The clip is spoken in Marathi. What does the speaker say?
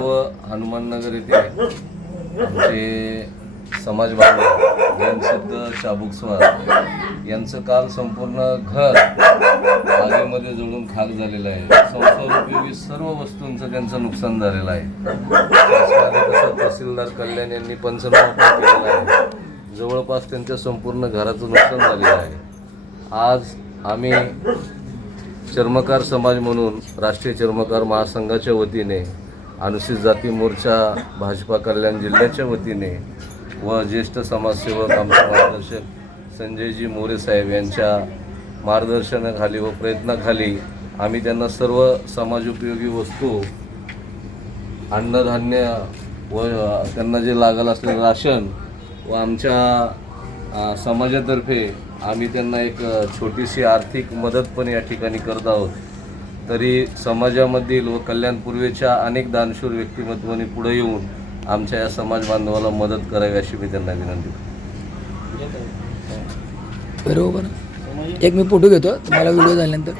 व हनुमाननगर येथे आमचे समाज बांधव जनशब्द यांचं काल संपूर्ण घर आगीमध्ये जळून खाक झालेलं आहे. संसारोपयोगी सर्व वस्तूंचं त्यांचं नुकसान झालेलं आहे. तहसीलदार कल्याण यांनी पंचनामा केलेला आहे. जवळपास त्यांच्या संपूर्ण घराचं नुकसान झालेलं आहे. आज आम्ही चर्मकार समाज म्हणून राष्ट्रीय चर्मकार महासंघाच्या वतीने अनुसूचित जाती मोर्चा भाजपा कल्याण जिल्ह्याच्या वतीने व ज्येष्ठ समाजसेवक आमचे मार्गदर्शक संजयजी मोरे साहेब यांच्या मार्गदर्शनाखाली व प्रयत्नाखाली आम्ही त्यांना सर्व समाजोपयोगी वस्तू अन्नधान्य व त्यांना जे लागल असलेलं राशन व आमच्या समाजातर्फे आम्ही त्यांना एक छोटीशी आर्थिक मदत पण या ठिकाणी करत आहोत. तरी समाजामधील व कल्याण पूर्वेच्या अनेक दानशूर व्यक्तिमत्वांनी पुढे येऊन आमच्या या समाज बांधवाला मदत करावी अशी मी त्यांना विनंती बरोबर. एक मी फोटो घेतो तुम्हाला व्हिडिओ झाल्यानंतर.